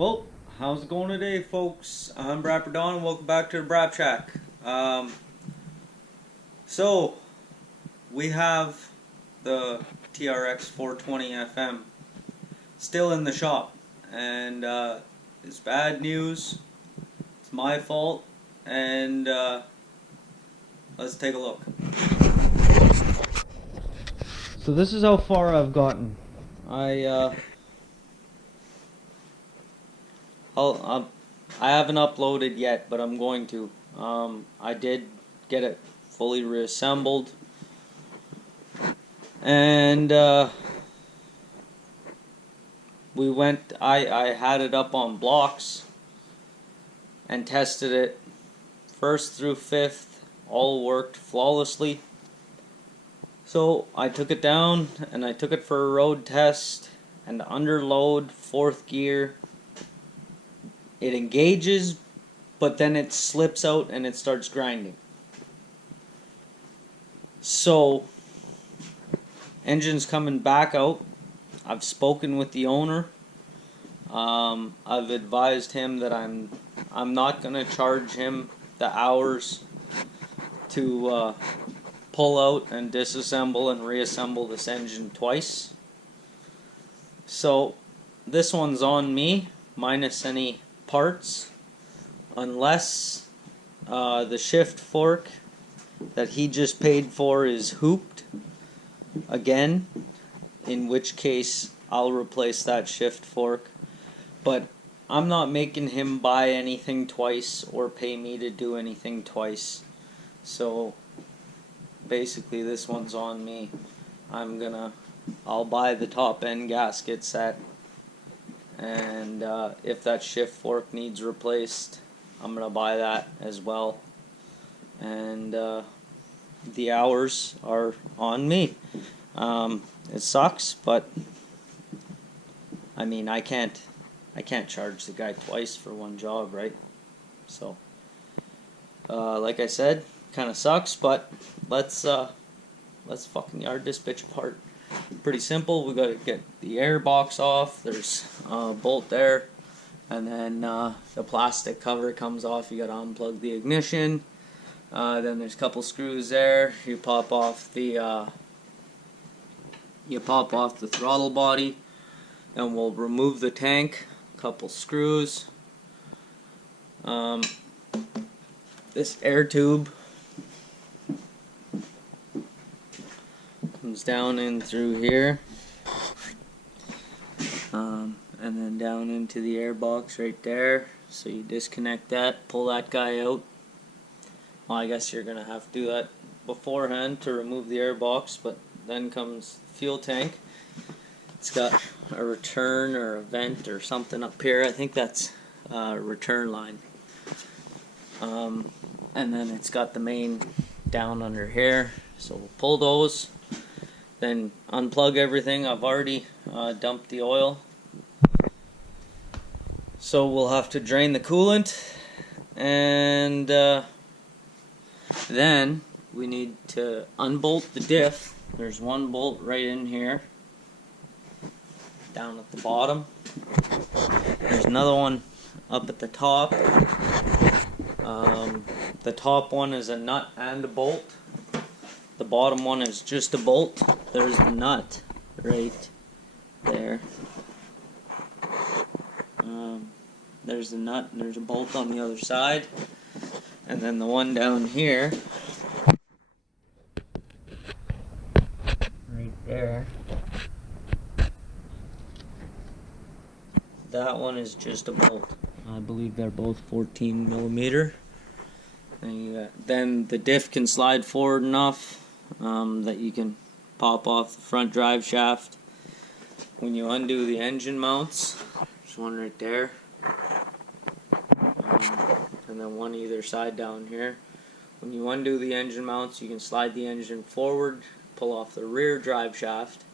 Well, how's it going today, folks? I'm Braap and welcome back to the Braap Shack. So, we have the trx420fm still in the shop, and it's bad news. It's my fault, and let's take a look. So this is how far I've gotten. I haven't uploaded yet, but I'm going to. I did get it fully reassembled, and we went. I had it up on blocks and tested it first through fifth. All worked flawlessly. So I took it down and I took it for a road test, and under load, fourth gear, it engages, but then it slips out and it starts grinding. So, engine's coming back out. I've spoken with the owner. I've advised him that I'm not gonna charge him the hours to pull out and disassemble and reassemble this engine twice. So this one's on me, minus any parts, unless the shift fork that he just paid for is hooped again, in which case I'll replace that shift fork. But I'm not making him buy anything twice or pay me to do anything twice. So basically this one's on me. I'll buy the top end gasket set, and if that shift fork needs replaced, I'm gonna buy that as well. And the hours are on me. It sucks, but I mean, I can't charge the guy twice for one job, right? So like I said, kind of sucks, but let's fucking yard this bitch apart. Pretty simple. We gotta get the air box off. There's a bolt there, and then the plastic cover comes off. You gotta unplug the ignition. Then there's a couple screws there. You pop off the throttle body, and we'll remove the tank. Couple screws. This air tube comes down in through here, and then down into the air box right there. So you disconnect that, pull that guy out. Well, I guess you're gonna have to do that beforehand to remove the air box, but then comes the fuel tank. It's got a return or a vent or something up here. I think that's a return line. And then it's got the main down under here. So we'll pull those, then unplug everything. I've already dumped the oil. So we'll have to drain the coolant, and then we need to unbolt the diff. There's one bolt right in here, down at the bottom. There's another one up at the top. The top one is a nut and a bolt. The bottom one is just a bolt. There's the nut right there. There's the nut and there's a bolt on the other side. And then the one down here, right there, that one is just a bolt. I believe they're both 14 millimeter. Then the diff can slide forward enough that you can pop off the front drive shaft. When you undo the engine mounts, there's one right there, and then one either side down here. When you undo the engine mounts, you can slide the engine forward, pull off the rear drive shaft,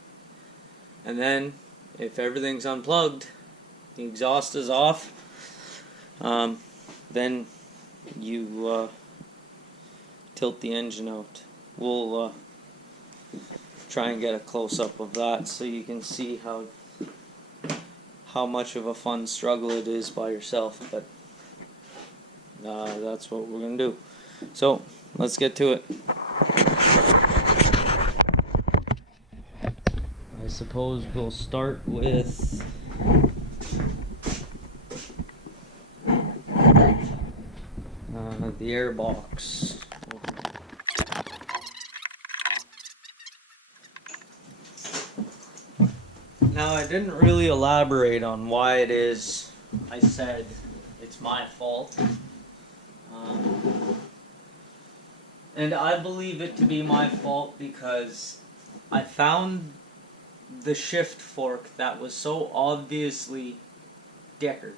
and then if everything's unplugged, the exhaust is off, then you tilt the engine out. We'll try and get a close-up of that so you can see how how much of a fun struggle it is by yourself, but that's what we're gonna do. So let's get to it. I suppose we'll start with the air box. Now, I didn't really elaborate on why it is I said it's my fault. And I believe it to be my fault because I found the shift fork that was so obviously dickered.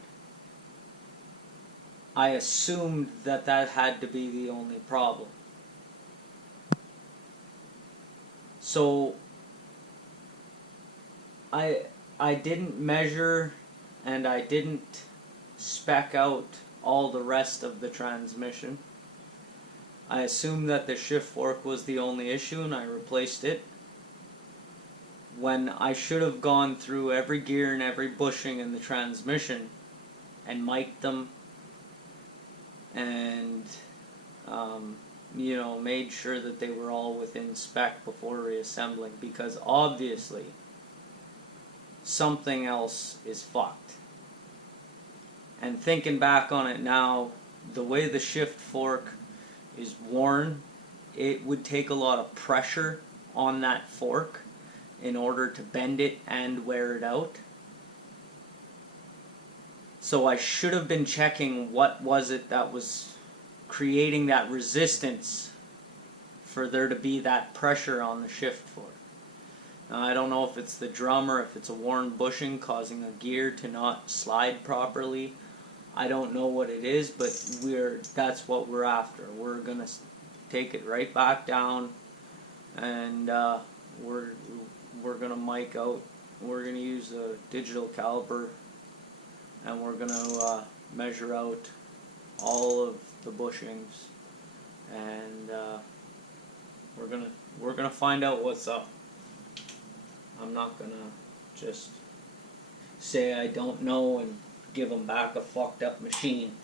I assumed that had to be the only problem. So I didn't measure and I didn't spec out all the rest of the transmission. I assumed that the shift fork was the only issue and I replaced it, when I should have gone through every gear and every bushing in the transmission and mic'd them and made sure that they were all within spec before reassembling, because obviously something else is fucked. And thinking back on it now, the way the shift fork is worn, it would take a lot of pressure on that fork in order to bend it and wear it out. So I should have been checking what was it that was creating that resistance for there to be that pressure on the shift fork. Now, I don't know if it's the drum or if it's a worn bushing causing a gear to not slide properly. I don't know what it is, but that's what we're after. We're gonna take it right back down, and we're gonna mic out. We're gonna use a digital caliper, and we're gonna measure out all of the bushings, and we're gonna find out what's up. I'm not gonna just say I don't know and give them back a fucked up machine.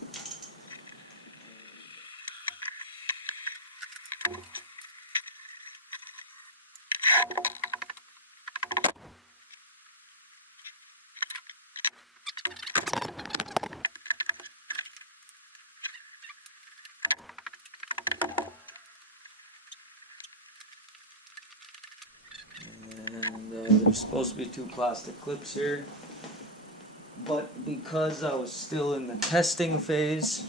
There's supposed to be 2 plastic clips here, but because I was still in the testing phase,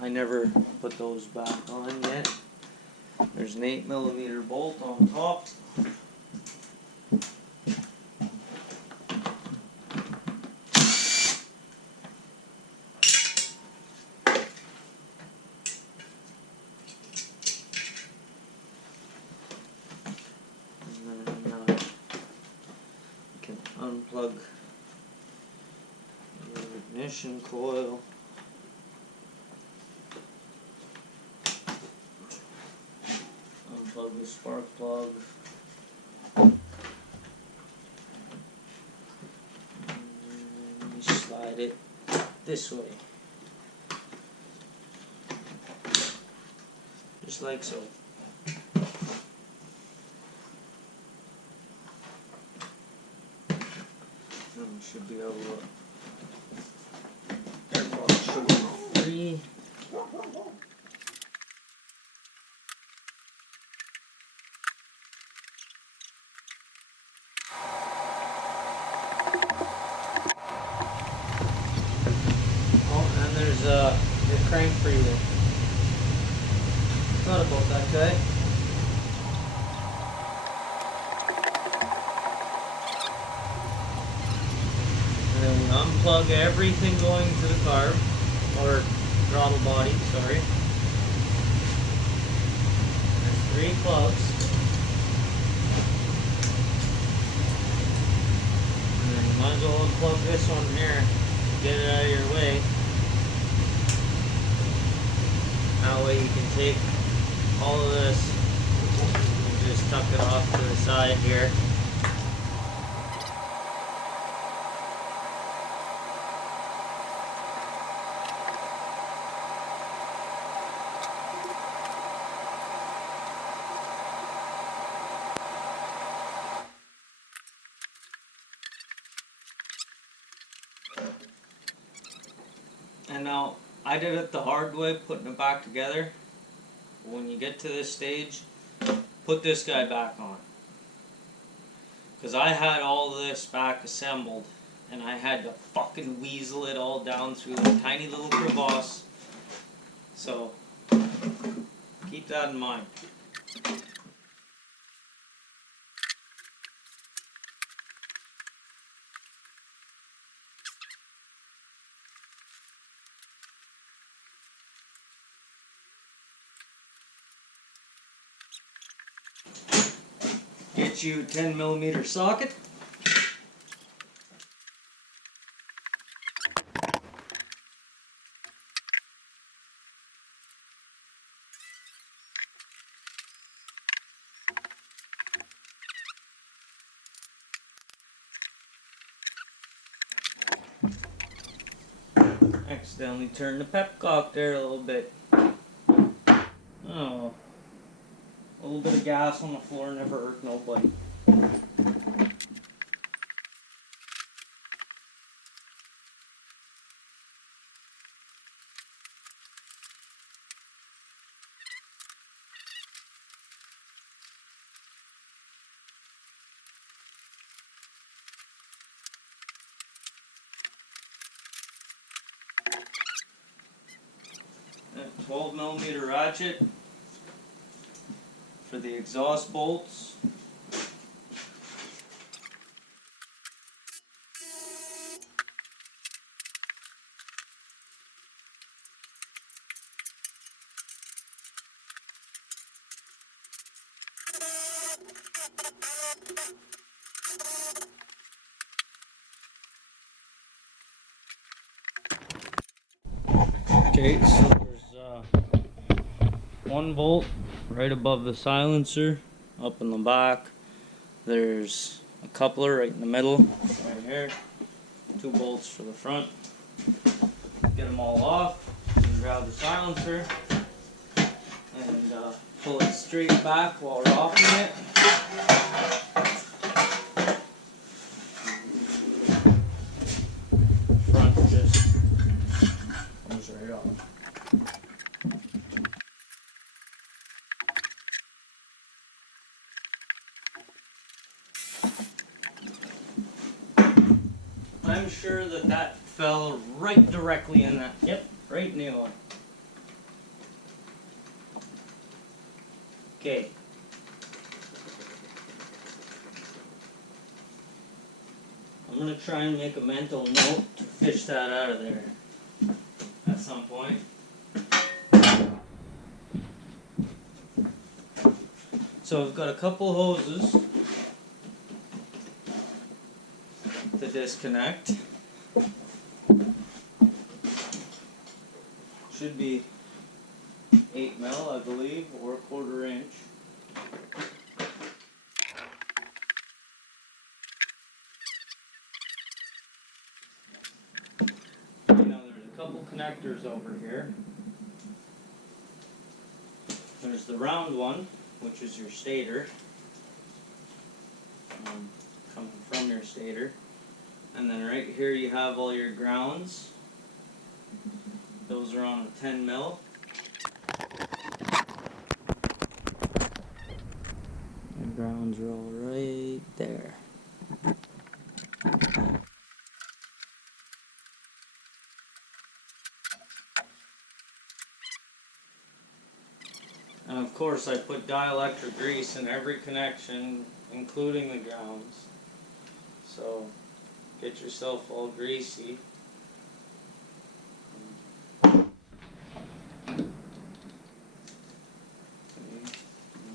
I never put those back on yet. There's an 8mm bolt on top. Unplug the ignition coil. Unplug the spark plug. And you slide it this way. Just like so. Should be able to. Airbox should be free. Oh, and there's the crank freewheel. Thought about that guy. Unplug everything going to the carb, or throttle body, sorry. There's 3 plugs. And then you might as well unplug this one here, get it out of your way. That way you can take all of this and just tuck it off to the side here. And now, I did it the hard way, putting it back together. When you get to this stage, put this guy back on. Because I had all this back assembled, and I had to fucking weasel it all down through the tiny little crevasse. So, keep that in mind. Get you a 10mm socket. Accidentally turned the pepcock there a little bit. Oh. A little bit of gas on the floor never hurt nobody. A 12mm ratchet for the exhaust bolts. Okay, so there's 1 bolt right above the silencer, up in the back. There's a coupler right in the middle, right here. 2 bolts for the front. Get them all off, and grab the silencer, and pull it straight back while rocking it. Front just comes right off. I'm sure that fell right directly in that. Yep, right in the oil. Okay. I'm going to try and make a mental note to fish that out of there at some point. So I've got a couple hoses to disconnect. Should be 8mm, I believe, or 1/4 inch. Now there's a couple connectors over here. There's the round one, which is your stator, coming from your stator. And then right here you have all your grounds. Those are on a 10mm. The grounds are all right there. And of course I put dielectric grease in every connection, including the grounds. So get yourself all greasy.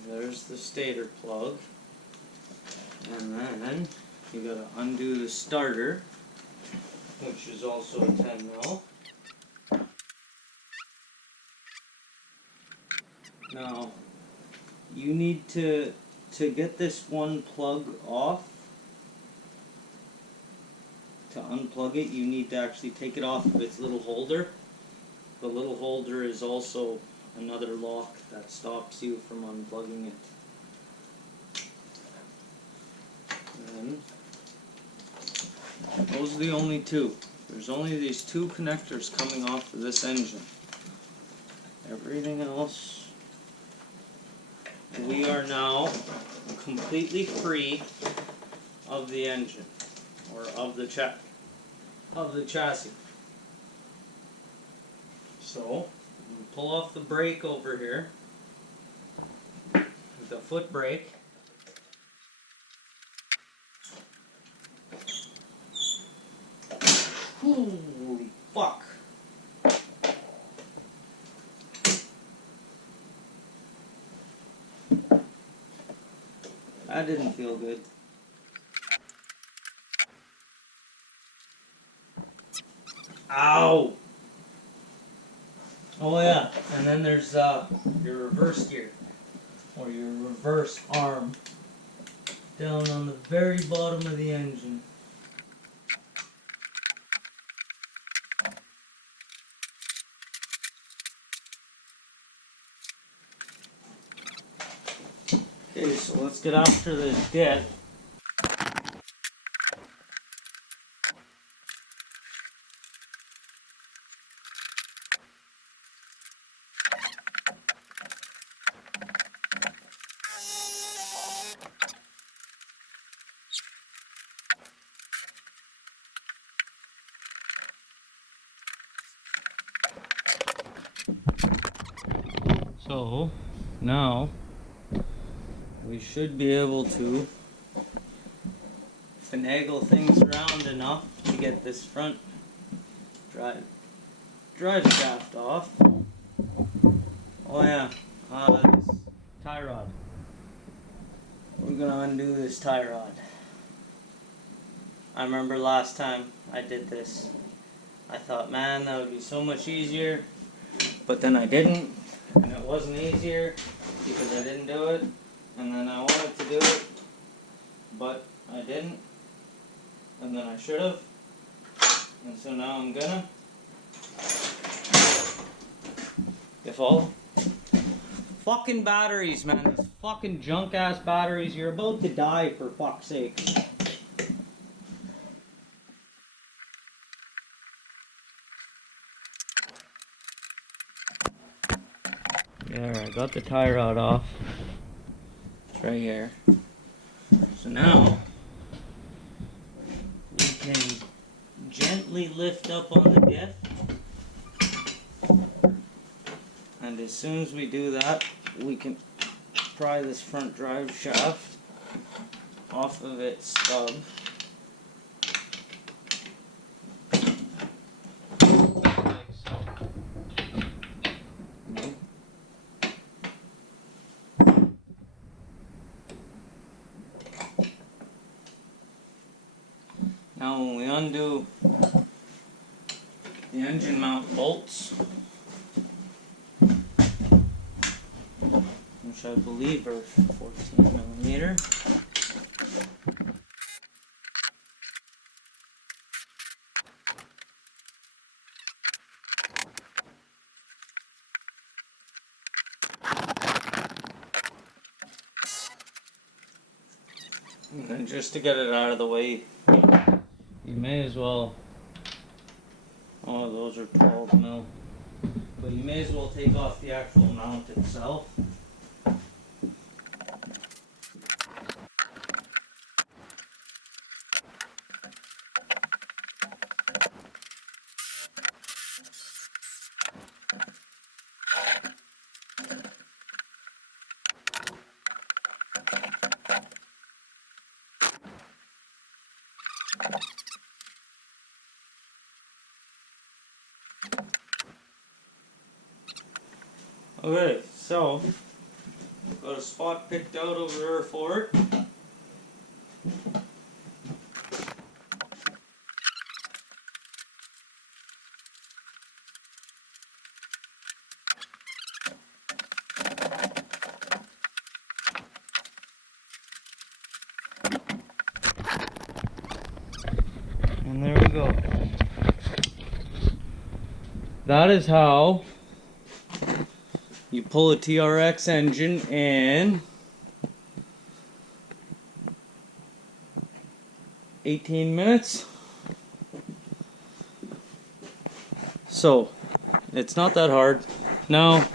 There's the stator plug. And then you gotta undo the starter, which is also a 10mm. Now, you need to get this one plug off. To unplug it, you need to actually take it off of its little holder. The little holder is also another lock that stops you from unplugging it. And those are the only two. There's only these two connectors coming off of this engine. Everything else, we are now completely free of the engine, or of the chassis. So, pull off the brake over here, the foot brake. Holy fuck. That didn't feel good. Ow! Oh yeah, and then there's your reverse gear, or your reverse arm, down on the very bottom of the engine. Okay, so let's get after this diff. So, now, we should be able to finagle things around enough to get this front drive shaft off. Oh yeah, this tie rod. We're gonna undo this tie rod. I remember last time I did this, I thought, man, that would be so much easier, but then I didn't, and it wasn't easier because I didn't do it, and then I wanted to do it, but I didn't, and then I should have, and so now I'm gonna. You follow? Fucking batteries, man. These fucking junk ass batteries. You're about to die, for fuck's sake. There, I got the tie rod off. It's right here. So now we can gently lift up on the diff. And as soon as we do that, we can pry this front drive shaft off of its stub. Like so. Now when we undo the engine mount bolts, which I believe are 14mm. And then just to get it out of the way, you may as well, oh, those are 12mm, but you may as well take off the actual mount itself. Okay, so got a spot picked out over there for it. And there we go. That is how you pull a TRX engine in 18 minutes. So, it's not that hard. Now,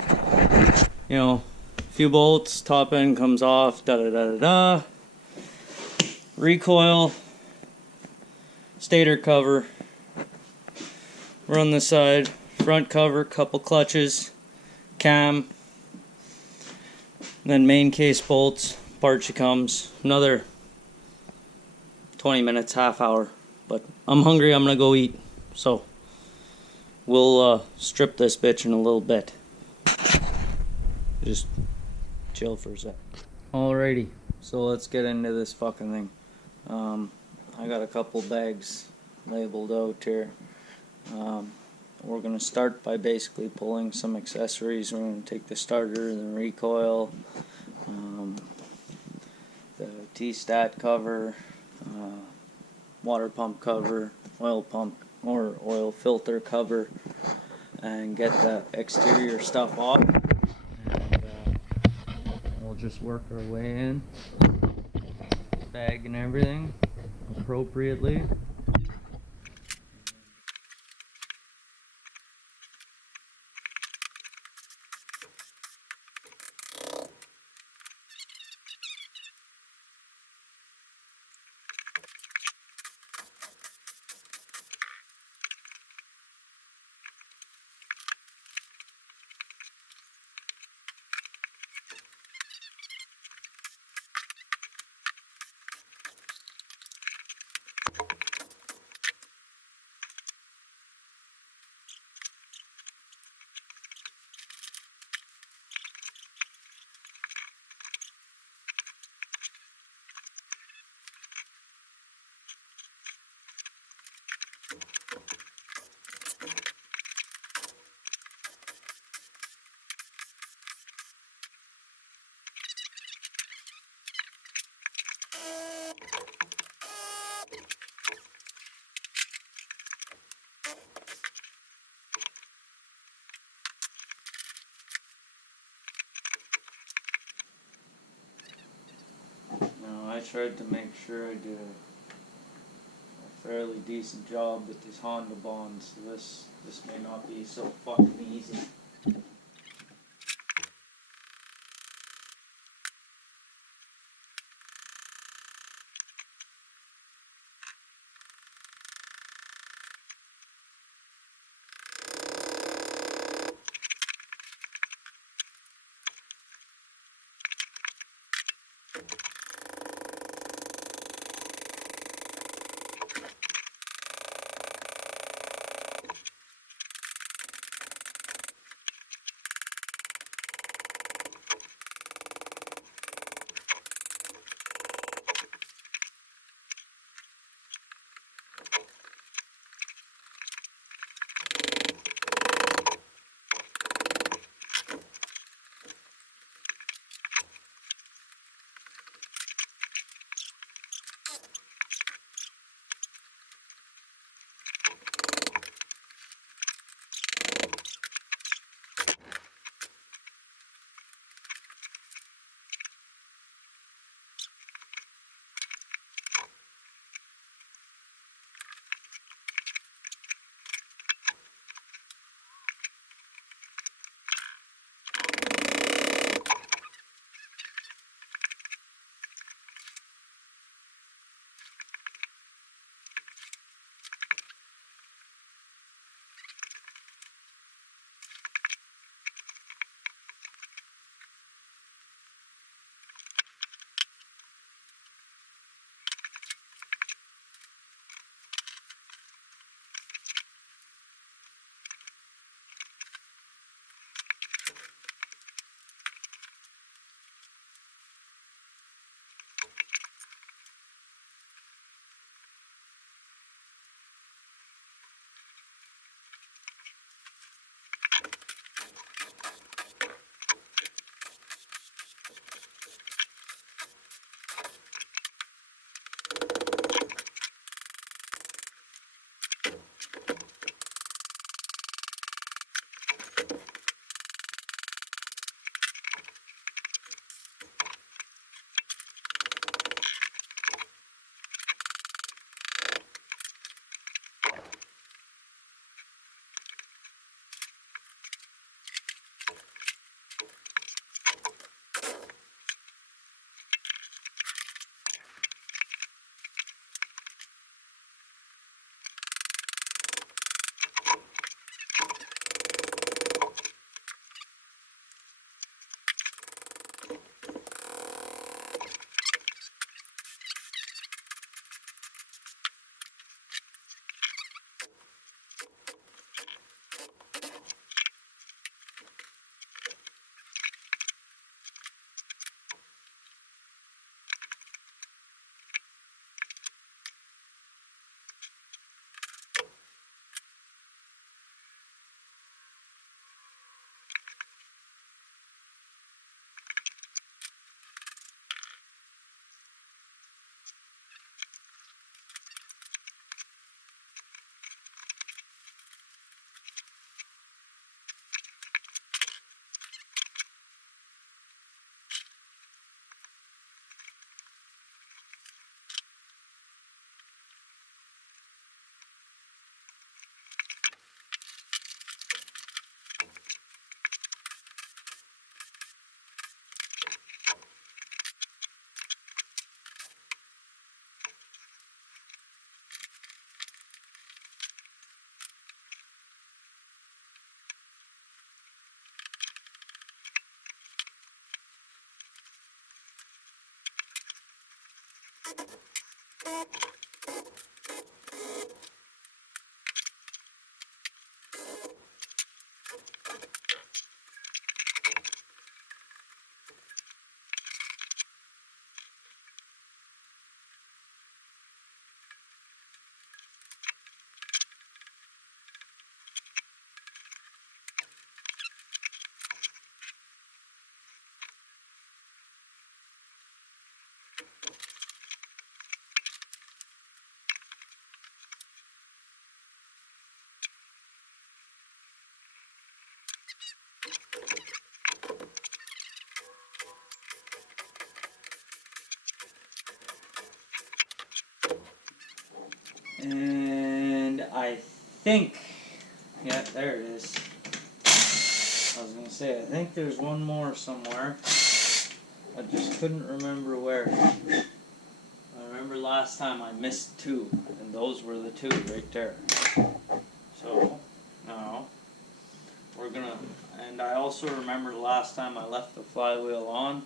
you know, a few bolts, top end comes off, da-da-da-da-da. Recoil, stator cover, run the side, front cover, couple clutches, cam, then main case bolts, Barchi comes, another 20 minutes, half hour. But I'm hungry, I'm gonna go eat. So, we'll strip this bitch in a little bit. Just chill for a sec. Alrighty, so let's get into this fucking thing. I got a couple bags labeled out here. We're going to start by basically pulling some accessories. We're going to take the starter, the recoil, the T-stat cover, water pump cover, oil pump or oil filter cover, and get the exterior stuff off. And we'll just work our way in, bag and everything appropriately. I tried to make sure I did a fairly decent job with this Honda Bond, so this may not be so fucking easy. And I think, yeah, there it is. I was gonna say, I think there's one more somewhere. I just couldn't remember where. I remember last time I missed two, and those were the two right there. So, now, we're gonna, and I also remember the last time I left the flywheel on,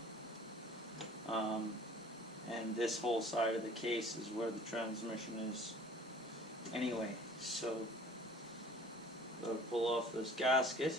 and this whole side of the case is where the transmission is. Anyway, so, gotta pull off this gasket.